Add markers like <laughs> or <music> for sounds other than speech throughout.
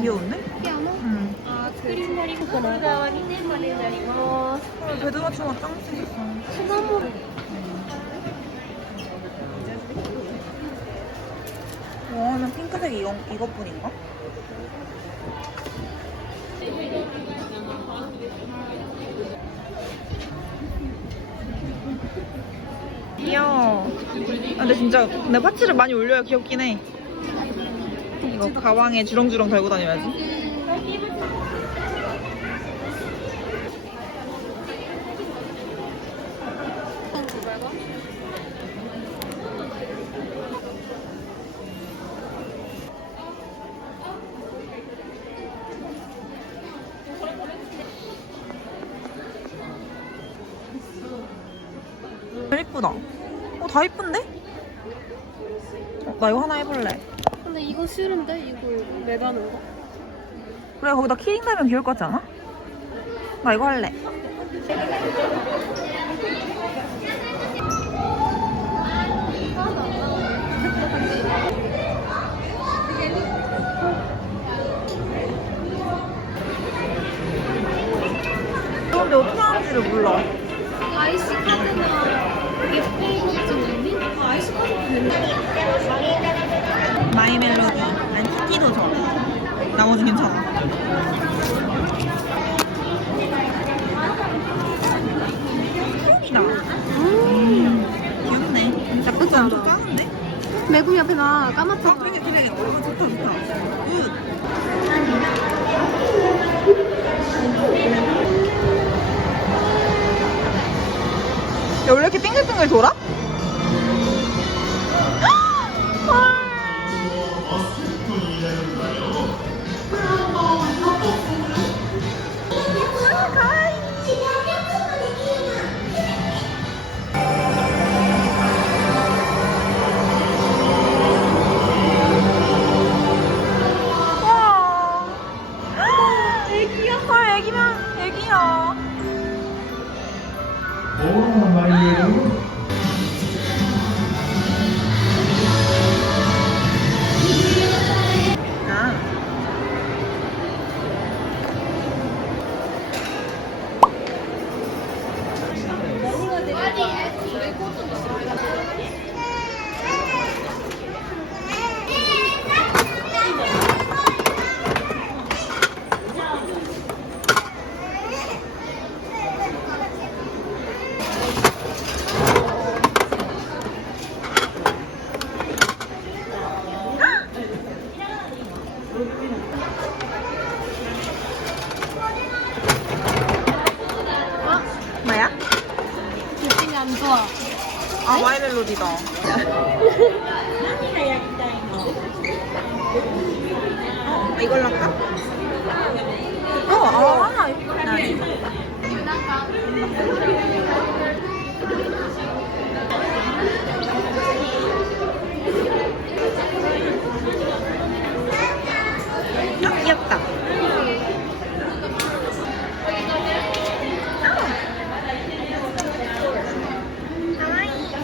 귀여운데? 귀여워? 응. 아, 그 그림머리 코코로가 흰머리 자리고. 배드 맞춘 거짱 생겼어. 소나무. 와, 난 핑크색 이거, 이것뿐인가? 귀여워. 아, 근데 진짜 내 파츠를 많이 올려야 귀엽긴 해. 이거 가방에 주렁주렁 달고 다녀야지. 잘 이쁘다. 어, 다 이쁜데? 어, 나 이거 하나 해볼래. 근데 이거 싫은데? 이거 매다는 거? 그래, 거기다 키링 달면 귀여울 것 같지 않아? 나 이거 할래. 그런데 어떻게 하는지를 몰라. 매국 옆에 나 어, 까맣잖아. 그래, 그래. 어, 좋다, 좋다. 굿. 야, 원래 이렇게 빙글빙글 돌아? 아, 마이 멜로디다. 어, 이걸로 할까? 어, 아, 하나 나 이거. 아, 귀엽다.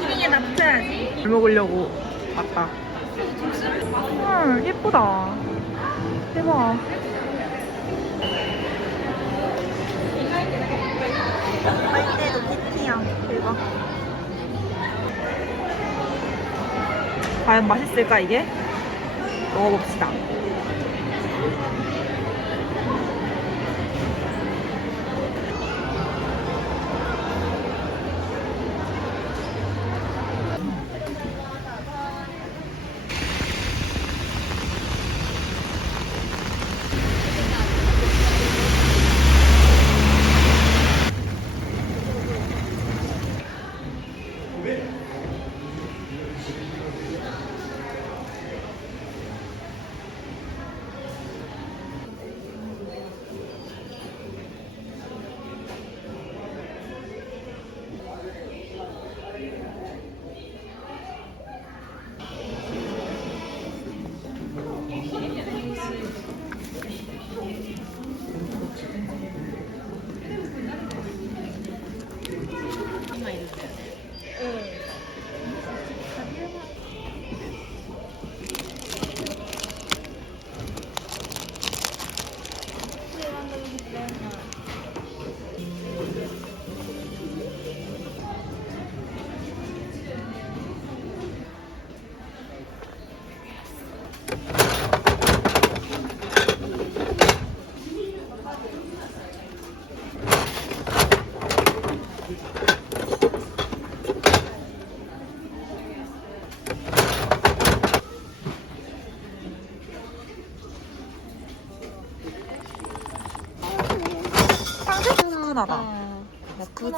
키링에 납쳐야지. 잘 먹으려고 왔다. 헐, 예쁘다. 대박. 빨대도 키티야. 대박. 과연 맛있을까, 이게? 먹어봅시다.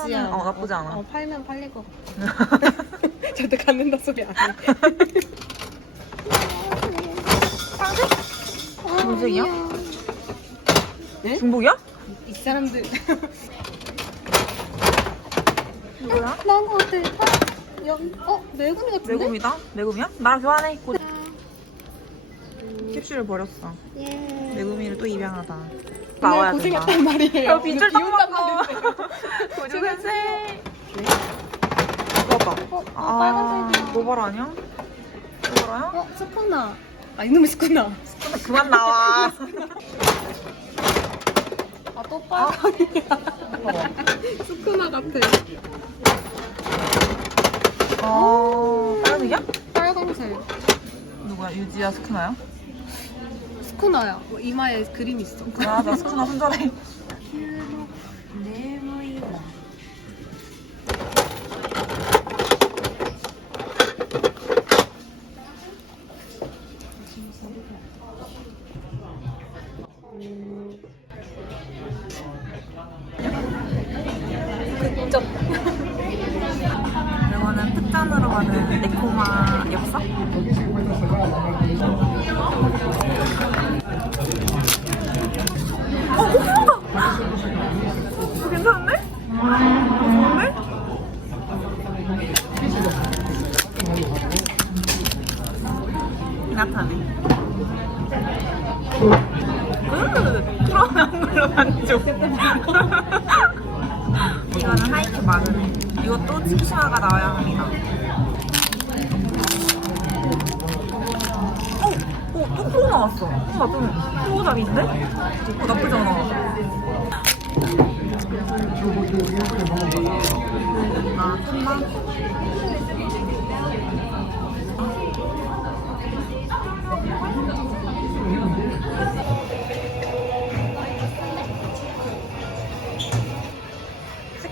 나쁘지 않아. 어, 나쁘지 않아. 어, 팔면 팔릴 것 같아. <laughs> 절대 갖는다 소리 안 해. <laughs> 무색이야? 네? 중복이야? 이 사람들. 뭐야? 나은 것 같아. 아, 연, 어, 매구미 같은데? 매곰이다? 매곰이야? 나랑 교환해. 고... 캡슐을 버렸어. 예. 매곰이를 또 입양하다. 나와야 고생했단 된다. 말이에요. 야, 빗줄 딱. 말인데. 고주생생. 봐봐. 어, 어 아, 빨간색이야. 모발 아니야? 모발아야? 어, 스쿠나. 아, 이놈의 스쿠나. 그만 나와. 아, 또 빨간이야. 봐봐. 스쿠나 같아. 어, 빨간색이야? 빨간색. 누구야? 유지야, 스쿠나야? 스쿠나야. 뭐 이마에 그림 있어. 아, 나 스쿠나 손절해. <laughs> 극적. 이거는 특전으로 가는 네코마 엽서? 으, 풀어놓은 걸로 만족. 이거는 하이큐 마그네. 이것도 칭칭화가 나와야 합니다. 어, 어, 또 프로 나왔어. 어, 나좀 프로잡인데? 어, 나쁘지 않아. 아, 끝나?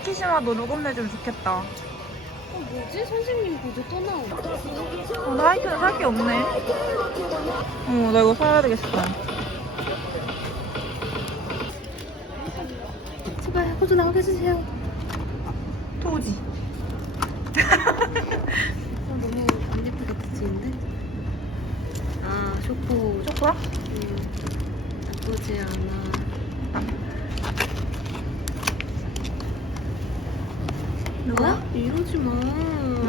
키시마도 녹음 내주면 좋겠다. 어, 뭐지? 선생님 보조 또 나온다. 어, 나 하이큐는 살 게 없네. 어, 나 이거 사야 되겠어. 제발 보조 나오게 해주세요. 토지. 어, 너무 안 예쁘게 붙이는데? 아, 쇼포. 쇼코야? 음, 나쁘지 않아. 누구야? 어? 이러지 마.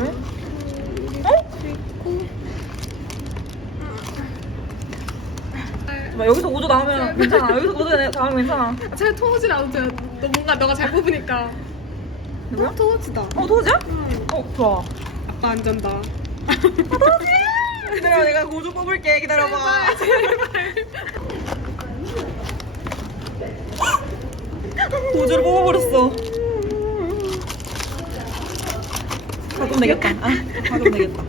왜? 어? 여기서 오조 나오면 괜찮아. 여기서 오조 나오면 괜찮아. 잘 토우질 않아도 너 뭔가 너가 잘 뽑으니까. 누구야? 토우지다. 어, 토지야? 응. 어, 좋아. 아빠 안 잔다. 기다려, 내가 고조 뽑을게. 기다려봐. 고조를 뽑아버렸어. 가끔 내겠다. 아, 가끔 내겠다.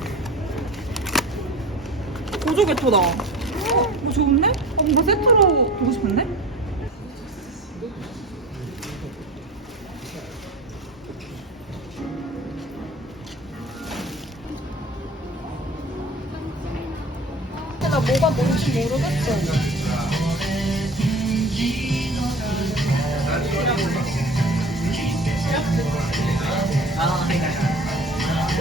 고조 개토다. 어, 뭐 좋은데? 어, 뭔가 세트로 보고 싶은데? 나 뭐가 뭔지 모르겠어.